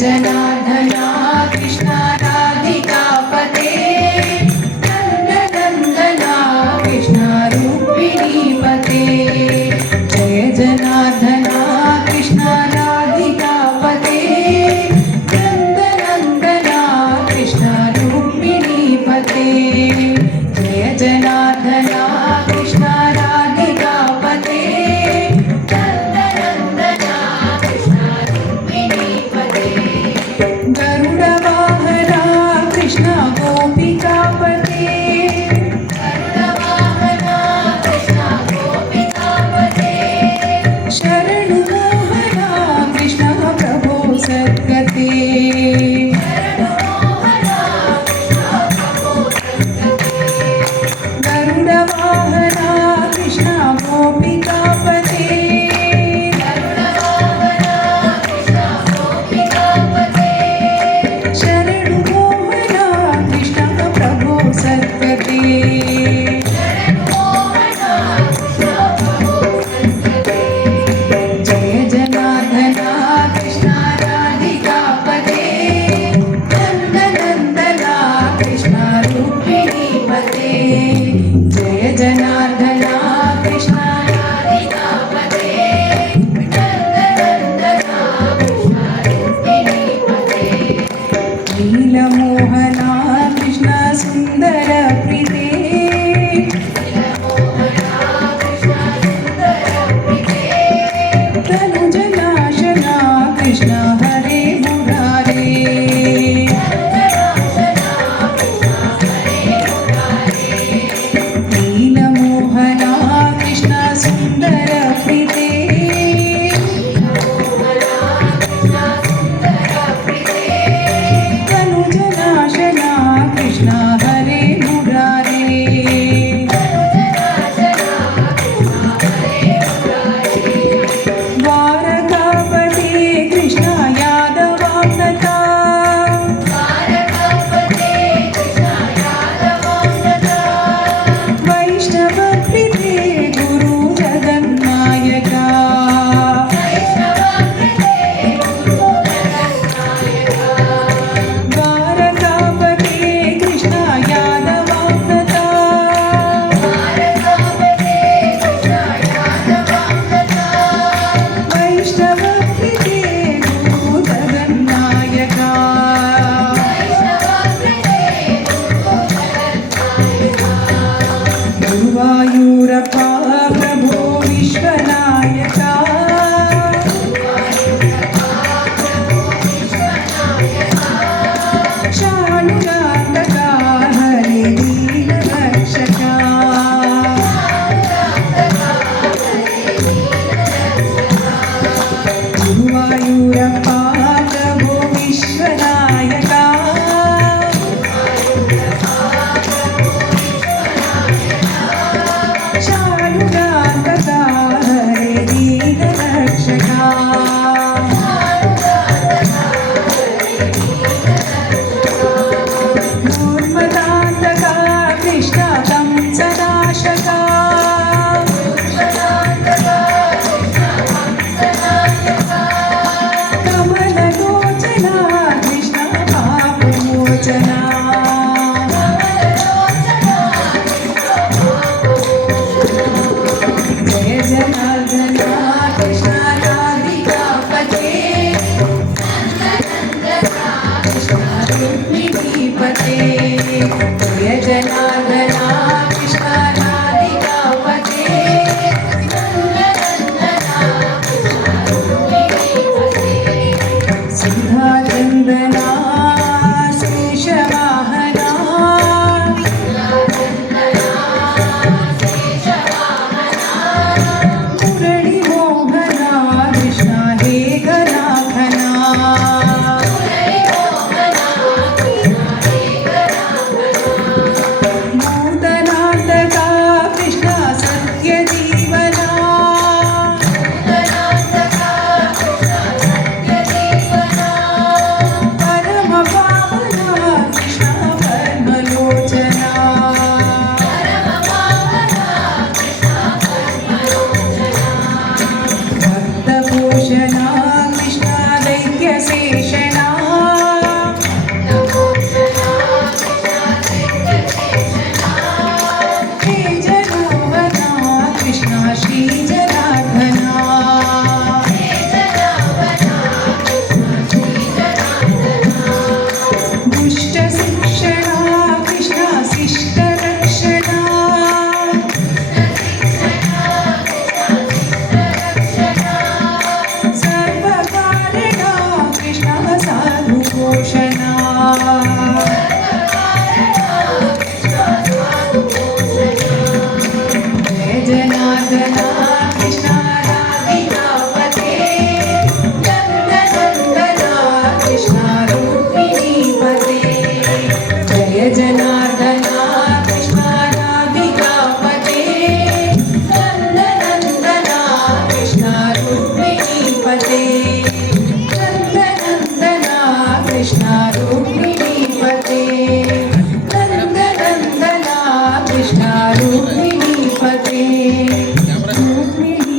जनार्दना कृष्ण राधिकापते नन्दनन्दना कृष्ण रूपिणीपते जय जनार्दना कृष्ण राधिकापते नन्दनन्दना कृष्ण रूपिणीपते जय जनार्दना कृष्ण राधिकापते नन्दनन्दना कृष्ण रूपिणीपते गरुडवाहना कृष्ण गोपिकापते गरुडवाहना कृष्ण गोपिकापते शरणुमोहना कृष्ण प्रभो सद्गते गरुडवाहना कृष्ण गोपिकापते शरणुमोहना कृष्ण प्रभो सद्गते जय जनार्दना कृष्ण राधिकापते नन्दनन्दना कृष्ण रूपिणीपते जय जनार्दना कृष्ण राधिकापते नन्दनन्दना कृष्ण रूपिणीपते नीलमोहना कृष्ण सुन्दर प्रीते तनुजनाशना कृष्ण हरे मुरारे नीलमोहना कृष्ण सुन्दर प्रीते तनुजनाशना कृष्ण हरे मुरारे द्वारकापते कृष्ण यादवानता वैष्णवप्रीते गुरु जगन्नायका द्वारकापते कृष्ण यादवानता वैष्णवप्रीते गुरु जगन्नायका गुरुवायूरप्पा प्रभो विश्वनायका शानुगातका हरे दीनरक्षका गुरुवायूरप्पा प्रभो विश्वनायका शानुगातका हरे दीनरक्षका धूर्मदान्तका कृष्ण कंसनाशका कमल ಭೂಮಿಗೆ